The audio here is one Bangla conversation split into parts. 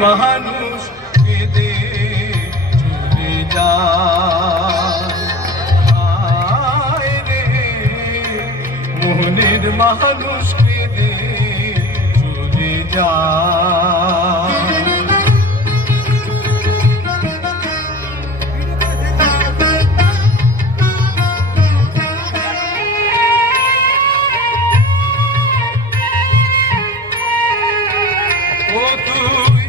মানুষ কেঁদে চলে যায় রে, মনের মানুষ কেঁদে চলে যায়। ও তুই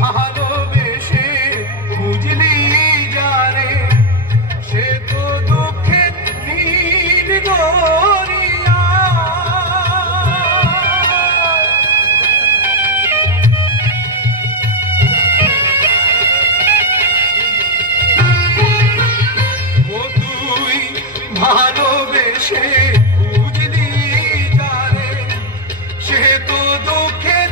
ভালোবেসে বুঝলি যারে, সে তো দুঃখের নীল দরিয়া। ও তুই ভালোবেসে বুঝলি যারে, সে তো দুঃখের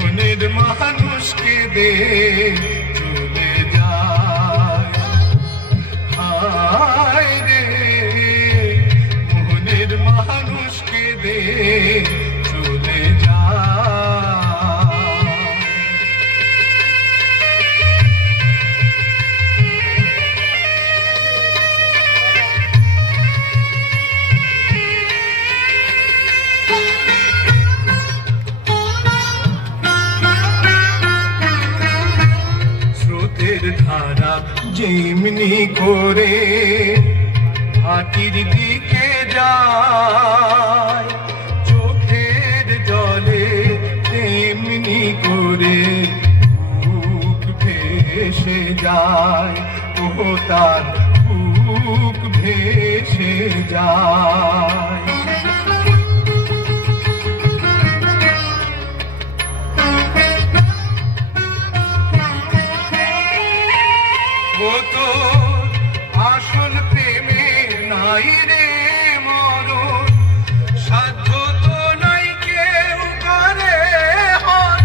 মনের মানুষকে দে চলে যায়, হায় রে মনের মানুষকে দে চলে যায়। ধারা যেমনি করে হাতির দিকে যায়, চোখের জলে তেমনি করে বুক ভেসে যায়, ও তার বুক ভেসে যায়। ও তো আসল প্রেমে নাই রে মরণ, সাধ্য তো নাই কেউ করে হরণ।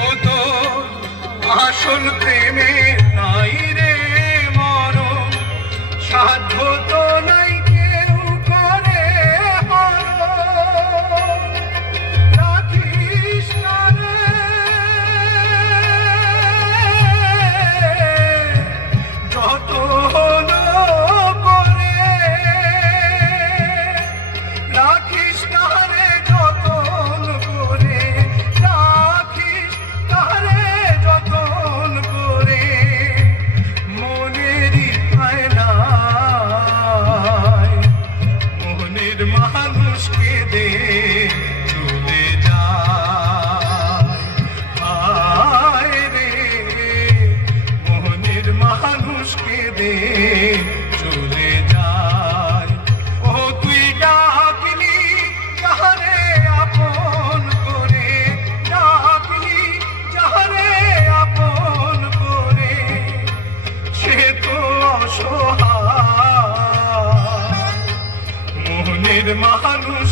ও তো আসল প্রেমে নাই রে মরণ, সাধ্য তো নাই মানুষকে দে চলে যায়, হায় রে মনের মানুষকে দে চলে যায়। ও তুই ডাকলি যাহারে আপন করে, ডাকলি যাহারে আপন করে, সে তো অসহায় মনের মানুষ